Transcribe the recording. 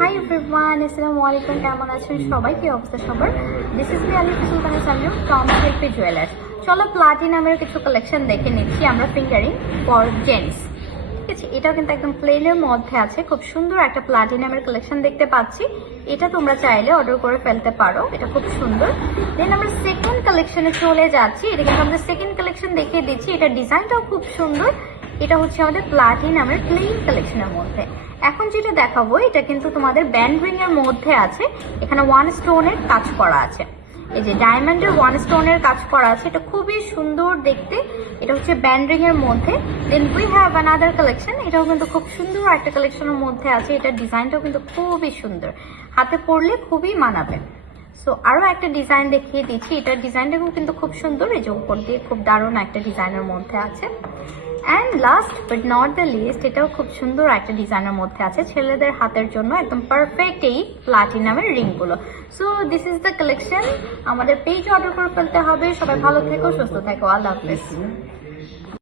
Hi everyone, আসসালামু আলাইকুম। কেমন আছেন সবাই? কি অবস্থা সবার? This is me Alif Sultana সামিউ from শিল্পী জুয়েলার্স। চলো প্লাটিনামের কিছু কালেকশন দেখে নিচ্ছি আমরা। ফিঙ্গারিং ফর জেন্টস, ঠিক আছে। এটাও কিন্তু একদম প্লেনের মধ্যে আছে, খুব সুন্দর একটা প্লাটিনামের কালেকশন দেখতে পাচ্ছি। এটা তোমরা চাইলে অর্ডার করে ফেলতে পারো, এটা খুব সুন্দর। দেন আমরা সেকেন্ড কালেকশনে চলে যাচ্ছি। এটা কিন্তু আমাদের সেকেন্ড কালেকশন দেখিয়ে দিচ্ছি। এটা ডিজাইনটাও খুব সুন্দর। এটা হচ্ছে আমাদের প্লাটিনামের প্লেন কালেকশনের মধ্যে। এখন যেটা দেখাবো এটা কিন্তু তোমাদের ব্যান্ড রিং এর মধ্যে আছে। এখানে ওয়ান স্টোনের কাজ করা আছে, এই যে ডায়মন্ডের ওয়ান স্টোনের কাজ করা আছে। এটা খুবই সুন্দর দেখতে। এটা হচ্ছে ব্যান্ড রিং এর মধ্যে। Then we have another collection. এটাও কিন্তু খুব সুন্দর একটা কালেকশনের মধ্যে আছে। এটার ডিজাইনটাও কিন্তু খুবই সুন্দর, হাতে পরলে খুবই মানাবে। সো আরো একটা ডিজাইন দেখিয়ে দিচ্ছি। এটার ডিজাইনটাও কিন্তু খুব সুন্দর, এই যে উপর দিয়ে খুব দারুণ একটা ডিজাইনের মধ্যে আছে। And last but not the least, এটাও খুব সুন্দর একটা ডিজাইনের মধ্যে আছে ছেলেদের হাতের জন্য, একদম পারফেক্ট এই প্লাটিনামের রিংগুলো। So this is the collection. আমাদের পেজ অর্ডার করে ফেলতে হবে। সবাই ভালো থেকো, সুস্থ থেকো। আল্লাহ হাফেজ।